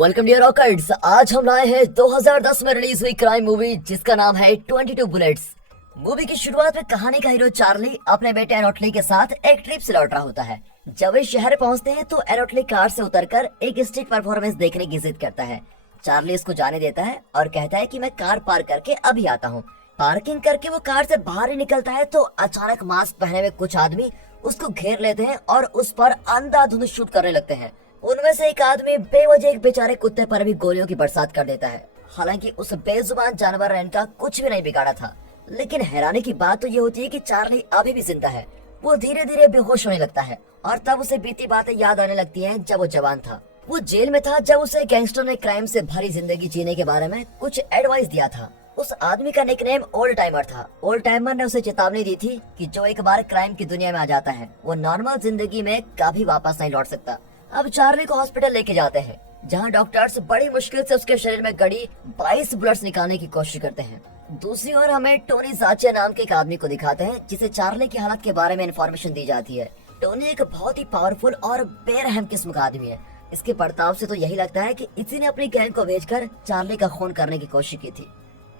Welcome dear रॉकर्ड्स। आज हम लाए हैं 2010 में रिलीज हुई क्राइम मूवी जिसका नाम है 22 बुलेट्स। मूवी की शुरुआत में कहानी का हीरो चार्ली अपने बेटे एनोटली के साथ एक ट्रिप से लौट रहा होता है। जब वे शहर पहुंचते हैं तो एनोटली कार से उतरकर एक स्ट्रीट परफॉर्मेंस देखने की जिद करता है। चार्ली उसको जाने देता है और कहता है कि मैं कार पार्क करके अभी आता हूँ। पार्किंग करके वो कार से बाहर ही निकलता है तो अचानक मास्क पहने हुए कुछ आदमी उसको घेर लेते हैं और उस पर अंधाधुंध शूट करने लगते हैं। उनमें से एक आदमी बेवजह एक बेचारे कुत्ते पर भी गोलियों की बरसात कर देता है। हालांकि उस बेजुबान जानवर ने इनका कुछ भी नहीं बिगाड़ा था। लेकिन हैरानी की बात तो ये होती है कि चार्ली अभी भी जिंदा है। वो धीरे धीरे बेहोश होने लगता है और तब उसे बीती बातें याद आने लगती हैं जब वो जवान था। वो जेल में था जब उसे गैंगस्टर ने क्राइम से भरी जिंदगी जीने के बारे में कुछ एडवाइस दिया था। उस आदमी का निकनेम ओल्ड टाइमर था। ओल्ड टाइमर ने उसे चेतावनी दी थी कि जो एक बार क्राइम की दुनिया में आ जाता है वो नॉर्मल जिंदगी में कभी वापस नहीं लौट सकता। अब चार्ली को हॉस्पिटल लेके जाते हैं जहां डॉक्टर्स बड़ी मुश्किल से उसके शरीर में गड़ी 22 बुलेट्स निकालने की कोशिश करते हैं। दूसरी ओर हमें टोनी ज़ाचिया नाम के एक आदमी को दिखाते हैं जिसे चार्ली की हालत के बारे में इंफॉर्मेशन दी जाती है। टोनी एक बहुत ही पावरफुल और बेरहम किस्म का आदमी है। इसके बर्ताव से तो यही लगता है कि इसी ने अपनी गैंग को भेजकर चार्ली का खून करने की कोशिश की थी।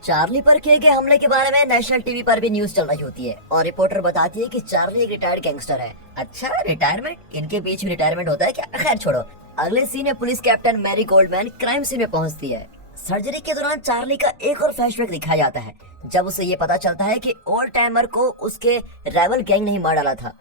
चार्ली पर किए गए हमले के बारे में नेशनल टीवी पर भी न्यूज चल रही होती है और रिपोर्टर बताती है कि चार्ली एक रिटायर्ड गैंगस्टर है। अच्छा, रिटायरमेंट? इनके बीच में रिटायरमेंट होता है क्या? खैर छोड़ो। अगले सीन में police captain Mary Goldman crime scene में पहुंचती है। सर्जरी के दौरान चार्ली का एक और फ्लैशबैक दिखाया जाता है जब उसे ये पता चलता है कि ओल्ड टाइमर को उसके राइवल गैंग नहीं मार डाला था।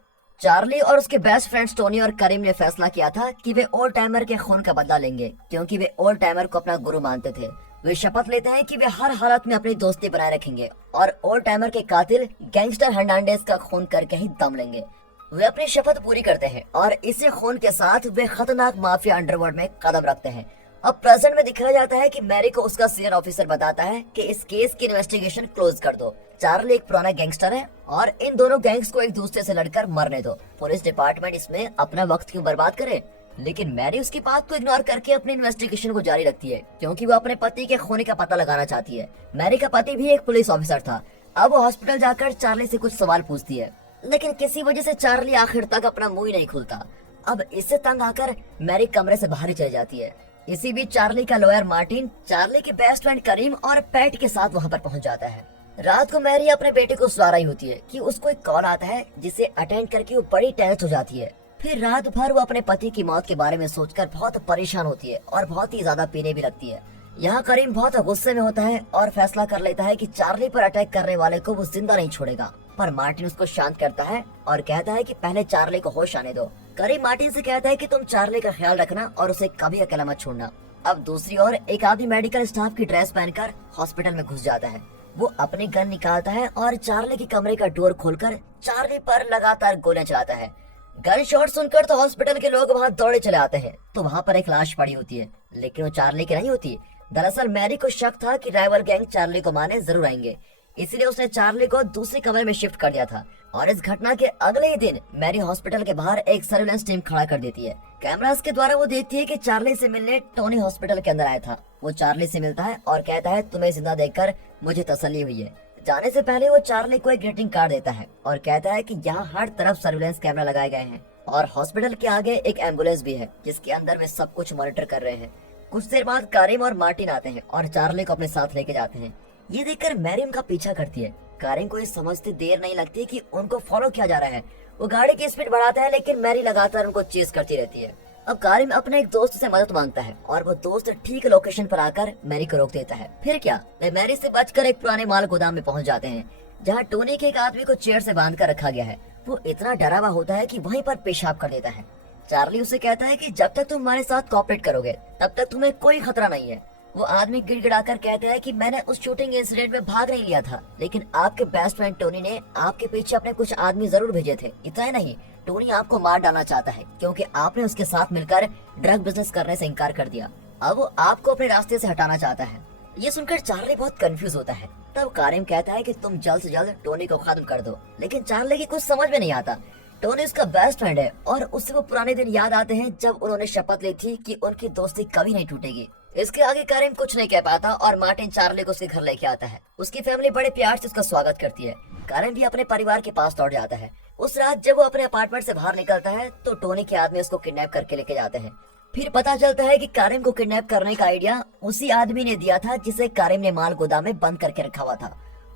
चार्ली और उसके बेस्ट फ्रेंड्स टोनी और करीम ने फैसला किया था कि वे ओल्ड टाइमर के खून का बदला लेंगे क्योंकि वे ओल्ड टाइमर को अपना गुरु मानते थे। वे शपथ लेते हैं कि वे हर हालत में अपनी दोस्ती बनाए रखेंगे और ओल्ड टाइमर के कातिल गैंगस्टर हर्नांडेज का खून करके ही दम लेंगे। वे अपनी शपथ पूरी करते हैं और इसी खून के साथ वे खतरनाक माफिया अंडरवर्ल्ड में कदम रखते हैं। अब प्रेजेंट में दिखाया जाता है कि मैरी को उसका सीनियर ऑफिसर बताता है कि इस केस की इन्वेस्टिगेशन क्लोज कर दो। चार्ली एक पुराना गैंगस्टर है और इन दोनों गैंग्स को एक दूसरे से लड़कर मरने दो। पुलिस डिपार्टमेंट इसमें अपना वक्त क्यों बर्बाद करे? लेकिन मैरी उसकी बात को इग्नोर करके अपनी इन्वेस्टिगेशन को जारी रखती है क्योंकि वो अपने पति के खून का पता लगाना चाहती है। मैरी का पति भी एक पुलिस ऑफिसर था। अब वो हॉस्पिटल जाकर चार्ली से कुछ सवाल पूछती है लेकिन किसी वजह से चार्ली आखिर तक अपना मुंह ही नहीं खुलता। अब इससे तंग आकर मैरी कमरे से बाहर ही चली जाती है। इसी बीच चार्ली का लॉयर मार्टिन चार्ली के बेस्ट फ्रेंड करीम और पैट के साथ वहाँ पर पहुँच जाता है। रात को मैरी अपने बेटे को सुला रही होती है कि उसको एक कॉल आता है जिसे अटेंड करके वो बड़ी टेंस हो जाती है। फिर रात भर वो अपने पति की मौत के बारे में सोचकर बहुत परेशान होती है और बहुत ही ज्यादा पीने भी लगती है। यहाँ करीम बहुत गुस्से में होता है और फैसला कर लेता है कि चार्ली पर अटैक करने वाले को वो जिंदा नहीं छोड़ेगा। पर मार्टिन उसको शांत करता है और कहता है कि पहले चार्ली को होश आने दो। करीम मार्टिन से कहता है कि तुम चार्ली का ख्याल रखना और उसे कभी अकेला मत छोड़ना। अब दूसरी ओर एक आदमी मेडिकल स्टाफ की ड्रेस पहनकर हॉस्पिटल में घुस जाता है। वो अपनी गन निकालता है और चार्ली के कमरे का डोर खोलकर चार्ली पर लगातार गोलियां चलाता है। गन शॉट सुनकर तो हॉस्पिटल के लोग वहां दौड़े चले आते हैं तो वहां पर एक लाश पड़ी होती है लेकिन वो चार्ली की नहीं होती। दरअसल मैरी को शक था कि राइवल गैंग चार्ली को मारने जरूर आएंगे, इसलिए उसने चार्ली को दूसरे कमरे में शिफ्ट कर दिया था। और इस घटना के अगले ही दिन मैरी हॉस्पिटल के बाहर एक सर्विलेंस टीम खड़ा कर देती है। कैमरास के द्वारा वो देखती है कि चार्ली से मिलने टोनी हॉस्पिटल के अंदर आया था। वो चार्ली से मिलता है और कहता है तुम्हें जिंदा देखकर मुझे तसल्ली हुई है। जाने से पहले वो चार्ली को एक ग्रीटिंग कार्ड देता है और कहता है कि यहाँ हर तरफ सर्विलेंस कैमरा लगाए गए हैं और हॉस्पिटल के आगे एक एम्बुलेंस भी है जिसके अंदर वे सब कुछ मॉनिटर कर रहे हैं। कुछ देर बाद कारिम और मार्टिन आते हैं और चार्ली को अपने साथ लेके जाते हैं। ये देखकर मैरी उनका पीछा करती है। कारिम को ये समझते देर नहीं लगती कि उनको फॉलो किया जा रहा है। वो गाड़ी की स्पीड बढ़ाता है लेकिन मैरी लगातार उनको चेस करती रहती है। अब कारिम अपने एक दोस्त से मदद मांगता है और वो दोस्त ठीक लोकेशन पर आकर मैरी को रोक देता है। फिर क्या, वे मैरी से बचकर एक पुराने माल गोदाम में पहुंच जाते हैं जहां टोनी के एक आदमी को चेयर से बांध कर रखा गया है। वो इतना डरा हुआ होता है कि वहीं पर पेशाब कर देता है। चार्ली उसे कहता है कि जब तक तुम हमारे साथ कोऑपरेट करोगे तब तक तुम्हें कोई खतरा नहीं है। वो आदमी गिड़गिड़ाकर कहता है कि मैंने उस शूटिंग इंसिडेंट में भाग नहीं लिया था लेकिन आपके बेस्ट फ्रेंड टोनी ने आपके पीछे अपने कुछ आदमी जरूर भेजे थे। इतना ही नहीं, टोनी आपको मार डालना चाहता है क्योंकि आपने उसके साथ मिलकर ड्रग बिजनेस करने से इनकार कर दिया। अब वो आपको अपने रास्ते से हटाना चाहता है। ये सुनकर चार्ली बहुत कंफ्यूज होता है। तब कारिम कहता है कि तुम जल्द से जल्द टोनी को खत्म कर दो लेकिन चार्ली की कुछ समझ में नहीं आता। टोनी उसका बेस्ट फ्रेंड है और उससे वो पुराने दिन याद आते हैं जब उन्होंने शपथ ली थी कि उनकी दोस्ती कभी नहीं टूटेगी। इसके आगे करीम कुछ नहीं कह पाता और मार्टिन चार्ली को उसके घर लेके आता है। उसकी फैमिली बड़े प्यार से उसका स्वागत करती है। करीम भी अपने परिवार के पास लौट जाता है। उस रात जब वो अपने अपार्टमेंट से बाहर निकलता है तो टोनी के आदमी उसको किडनैप करके लेके जाते हैं। फिर पता चलता है कि कारिम को किडनैप करने का आइडिया उसी आदमी ने दिया था जिसे कारिम ने माल गोदाम में बंद करके रखा हुआ था।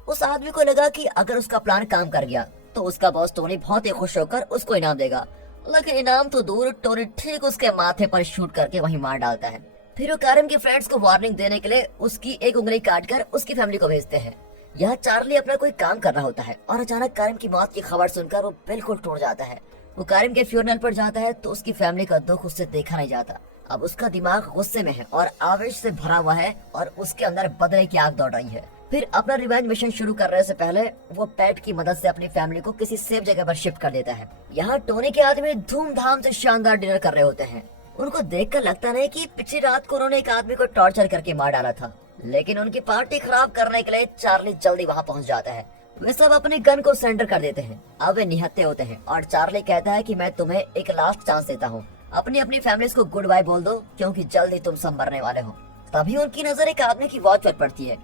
उस आदमी को लगा कि अगर उसका प्लान काम कर गया तो उसका बॉस टोनी बहुत ही खुश होकर उसको इनाम देगा, लेकिन इनाम तो दूर, टोनी ठीक उसके माथे पर शूट करके वहीं मार डालता है। फिर वो कारिम के फ्रेंड्स को वार्निंग देने के लिए उसकी एक उंगली काटकर उसकी फैमिली को भेजते हैं। यह चार्ली अपना कोई काम कर रहा होता है और अचानक कारिम की मौत की खबर सुनकर वो बिल्कुल टूट जाता है। वो कारिम के फ्यूनरल पर जाता है तो उसकी फैमिली का दुख उससे देखा नहीं जाता। अब उसका दिमाग गुस्से में है और आवेश से भरा हुआ है और उसके अंदर बदले की आग दौड़ रही है। फिर अपना रिवेंज मिशन शुरू करने से पहले वो पैट की मदद से अपनी फैमिली को किसी सेफ जगह पर शिफ्ट कर देता है। यहाँ टोनी के आदमी धूमधाम से शानदार डिनर कर रहे होते हैं। उनको देखकर लगता नहीं कि पिछली रात को उन्होंने एक आदमी को टॉर्चर करके मार डाला था, लेकिन उनकी पार्टी खराब करने के लिए चार्ली जल्दी वहाँ पहुँच जाता है। वे सब अपने गन को सरेंडर कर देते हैं। अब वे निहत्थे होते हैं और चार्ली कहता है कि मैं तुम्हें एक लास्ट चांस देता हूँ, अपनी फैमिलीज को गुड बाय बोल दो क्योंकि जल्दी तुम सब मरने वाले हो। तभी उनकी नजर एक आदमी की वॉच पर पड़ती है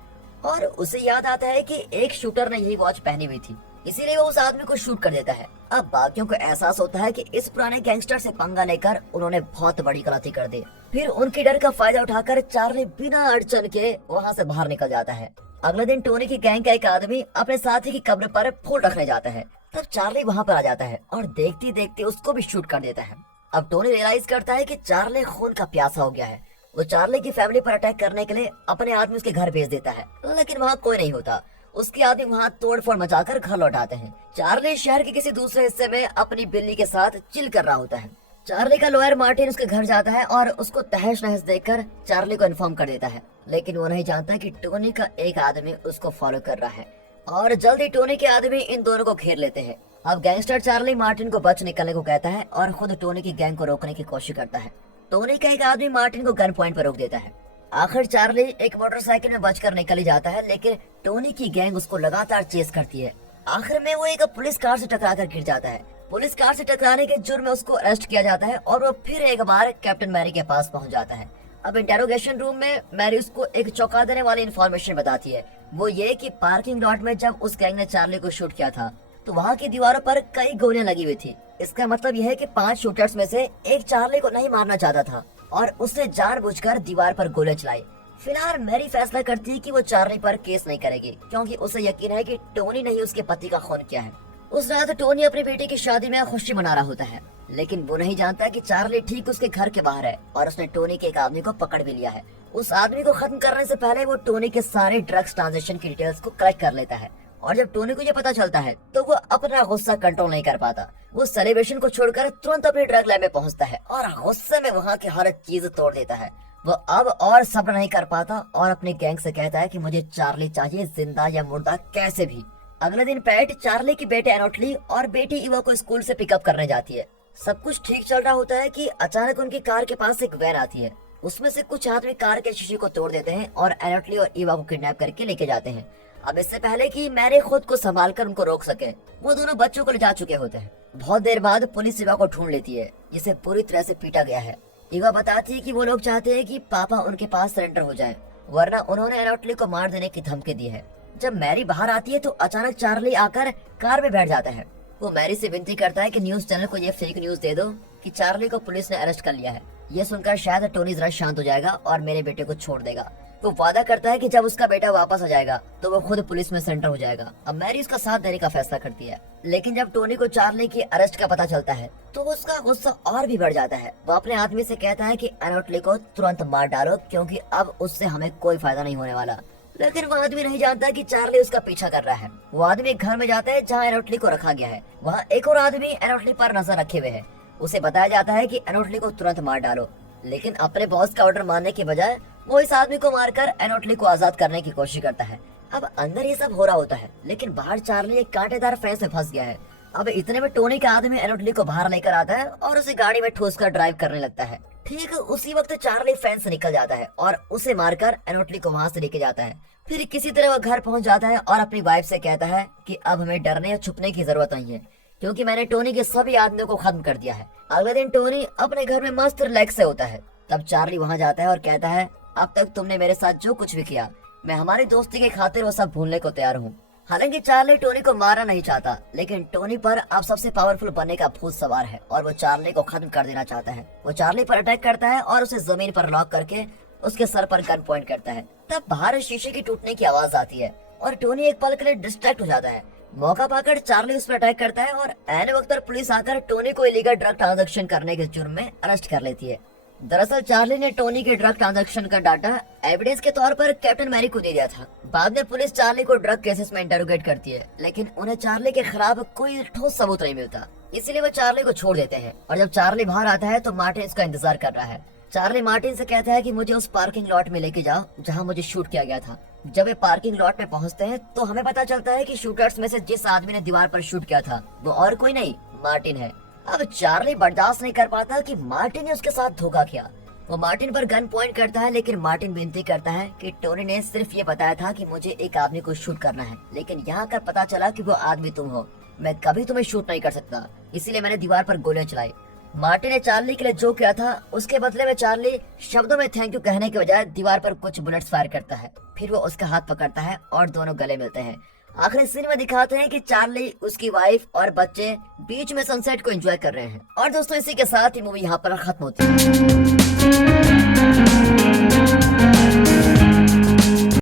और उसे याद आता है कि एक शूटर ने यही वॉच पहनी हुई थी, इसीलिए वो उस आदमी को शूट कर देता है। अब बाकियों को एहसास होता है कि इस पुराने गैंगस्टर से पंगा लेकर उन्होंने बहुत बड़ी गलती कर दी। फिर उनकी डर का फायदा उठाकर चार्ली बिना अड़चन के वहाँ से बाहर निकल जाता है। अगले दिन टोनी की गैंग का एक आदमी अपने साथी की कब्र पर फूल रखने जाता है। तब चार्ली वहाँ पर आ जाता है और देखते देखते उसको भी शूट कर देता है। अब टोनी रियलाइज करता है कि चार्ली खून का प्यासा हो गया है। वो चार्ली की फैमिली पर अटैक करने के लिए अपने आदमी उसके घर भेज देता है, लेकिन वहाँ कोई नहीं होता। उसके आदमी वहाँ तोड़फोड़ मचाकर घर लौटाते हैं। चार्ली शहर के किसी दूसरे हिस्से में अपनी बिल्ली के साथ चिल कर रहा होता है। चार्ली का लॉयर मार्टिन उसके घर जाता है और उसको तहस नहस देखकर चार्ली को इन्फॉर्म कर देता है, लेकिन वो नहीं जानता कि टोनी का एक आदमी उसको फॉलो कर रहा है और जल्दी टोनी के आदमी इन दोनों को घेर लेते हैं। अब गैंगस्टर चार्ली मार्टिन को बच निकलने को कहता है और खुद टोनी की गैंग को रोकने की कोशिश करता है। टोनी का एक आदमी मार्टिन को गन पॉइंट पर रोक देता है। आखिर चार्ली एक मोटरसाइकिल में बचकर निकल ही जाता है, लेकिन टोनी की गैंग उसको लगातार चेस करती है। आखिर में वो एक पुलिस कार से टकराकर गिर जाता है। पुलिस कार से टकराने के जुर्म में उसको अरेस्ट किया जाता है और वो फिर एक बार कैप्टन मैरी के पास पहुंच जाता है। अब इंटेरोगेशन रूम में मैरी उसको एक चौंका देने वाली इन्फॉर्मेशन बताती है। वो ये कि पार्किंग लॉट में जब उस गैंग ने चार्ली को शूट किया था तो वहाँ की दीवारों पर कई गोलियां लगी हुई थी। इसका मतलब यह है कि 5 शूटर्स में से एक चार्ली को नहीं मारना चाहता था और उसने जानबूझकर दीवार पर गोले चलाई। फिलहाल मैरी फैसला करती है कि वो चार्ली पर केस नहीं करेगी क्योंकि उसे यकीन है कि टोनी ने ही उसके पति का खून किया है। उस रात टोनी अपनी बेटी की शादी में खुशी मना रहा होता है, लेकिन वो नहीं जानता कि चार्ली ठीक उसके घर के बाहर है और उसने टोनी के एक आदमी को पकड़ भी लिया है। उस आदमी को खत्म करने से पहले वो टोनी के सारे ड्रग्स ट्रांजैक्शन की डिटेल्स को कलेक्ट कर लेता है और जब टोनी को ये पता चलता है तो वो अपना गुस्सा कंट्रोल नहीं कर पाता। वो सेलिब्रेशन को छोड़कर तुरंत अपने ड्रग लैब में पहुंचता है और गुस्से में वहाँ की हर चीज तोड़ देता है। वो अब और सब्र नहीं कर पाता और अपने गैंग से कहता है कि मुझे चार्ली चाहिए, जिंदा या मुर्दा कैसे भी। अगले दिन पैट चार्ली के बेटे एनोटली और बेटी इवा को स्कूल से पिकअप करने जाती है। सब कुछ ठीक चल रहा होता है कि अचानक उनकी कार के पास एक वैन आती है। उसमें से कुछ आदमी कार के शीशे को तोड़ देते हैं और एनोटली और इवा को किडनैप करके लेके जाते हैं। अब इससे पहले कि मैरी खुद को संभाल कर उनको रोक सके, वो दोनों बच्चों को ले जा चुके होते हैं। बहुत देर बाद पुलिस इवा को ढूंढ लेती है, जिसे पूरी तरह से पीटा गया है। इवा बताती है कि वो लोग चाहते हैं कि पापा उनके पास सरेंडर हो जाएं, वरना उन्होंने एनोटली को मार देने की धमकी दी है। जब मैरी बाहर आती है तो अचानक चार्ली आकर कार में बैठ जाता है। वो मैरी से विनती करता है कि न्यूज चैनल को ये फेक न्यूज दे दो कि चार्ली को पुलिस ने अरेस्ट कर लिया है। ये सुनकर शायद टोनी जरा शांत हो जाएगा और मेरे बेटे को छोड़ देगा। वो वादा करता है कि जब उसका बेटा वापस आ जाएगा तो वो खुद पुलिस में सेंटर हो जाएगा। अब मैरी उसका साथ देने का फैसला करती है, लेकिन जब टोनी को चार्ली की अरेस्ट का पता चलता है तो उसका गुस्सा और भी बढ़ जाता है। वो अपने आदमी से कहता है कि एनोटली को तुरंत मार डालो क्योंकि अब उससे हमें कोई फायदा नहीं होने वाला। लेकिन वो आदमी नहीं जानता कि चार्ली उसका पीछा कर रहा है। वो आदमी एक घर में जाता है जहाँ एनोटली को रखा गया है। वहाँ एक और आदमी एनोटली पर नजर रखे हुए है। उसे बताया जाता है कि एनोटली को तुरंत मार डालो, लेकिन अपने बॉस का ऑर्डर मानने के बजाय वो इस आदमी को मारकर एनोटली को आजाद करने की कोशिश करता है। अब अंदर ये सब हो रहा होता है, लेकिन बाहर चार्ली एक कांटेदार फेंस में फंस गया है। अब इतने में टोनी का आदमी एनोटली को बाहर लेकर आता है और उसे गाड़ी में ठोसकर ड्राइव करने लगता है। ठीक उसी वक्त चार्ली फेंस से निकल जाता है और उसे मारकर एनोटली को वहाँ से लेके जाता है। फिर किसी तरह वो घर पहुँच जाता है और अपनी वाइफ से कहता है कि अब हमें डरने या छुपने की जरूरत नहीं है क्योंकि मैंने टोनी के सभी आदमियों को खत्म कर दिया है। अगले दिन टोनी अपने घर में मस्त रिलैक्स से होता है। तब चार्ली वहाँ जाता है और कहता है अब तक तुमने मेरे साथ जो कुछ भी किया, मैं हमारी दोस्ती के खातिर वो सब भूलने को तैयार हूँ। हालांकि चार्ली टोनी को मारना नहीं चाहता, लेकिन टोनी पर अब सबसे पावरफुल बनने का भूत सवार है और वो चार्ली को खत्म कर देना चाहता है। वो चार्ली पर अटैक करता है और उसे जमीन पर लॉक करके उसके सर पर गन पॉइंट करता है। तब बाहर शीशे की टूटने की आवाज आती है और टोनी एक पल के लिए डिस्ट्रैक्ट हो जाता है। मौका पाकर चार्ली उस पर अटैक करता है और ऐन वक्त पर पुलिस आकर टोनी को इलीगल ड्रग ट्रांजैक्शन करने के जुर्म में अरेस्ट कर लेती है। दरअसल चार्ली ने टोनी के ड्रग ट्रांजैक्शन का डाटा एविडेंस के तौर पर कैप्टन मैरी को दे दिया था। बाद में पुलिस चार्ली को ड्रग केसेस में इंटरोगेट करती है, लेकिन उन्हें चार्ली के खिलाफ कोई ठोस सबूत नहीं मिलता, इसीलिए वो चार्ली को छोड़ देते हैं। और जब चार्ली बाहर आता है तो मार्टिन इसका इंतजार कर रहा है। चार्ली मार्टिन से कहता है कि मुझे उस पार्किंग लॉट में लेके जाओ जहां मुझे शूट किया गया था। जब वे पार्किंग लॉट में पहुंचते हैं तो हमें पता चलता है कि शूटर्स में से जिस आदमी ने दीवार पर शूट किया था वो और कोई नहीं, मार्टिन है। अब चार्ली बर्दाश्त नहीं कर पाता कि मार्टिन ने उसके साथ धोखा किया। वो मार्टिन पर गन पॉइंट करता है, लेकिन मार्टिन विनती करता है कि टोनी ने सिर्फ ये बताया था कि मुझे एक आदमी को शूट करना है, लेकिन यहाँ कर पता चला कि वो आदमी तुम हो। मैं कभी तुम्हें शूट नहीं कर सकता, इसीलिए मैंने दीवार पर गोलियां चलाई। मार्टिन ने चार्ली के लिए जो किया था उसके बदले में चार्ली शब्दों में थैंक यू कहने के बजाय दीवार पर कुछ बुलेट्स फायर करता है। फिर वो उसका हाथ पकड़ता है और दोनों गले मिलते हैं। आखिरी सीन में दिखाते हैं कि चार्ली, उसकी वाइफ और बच्चे बीच में सनसेट को एंजॉय कर रहे हैं। और दोस्तों इसी के साथ ही मूवी यहाँ पर खत्म होती है।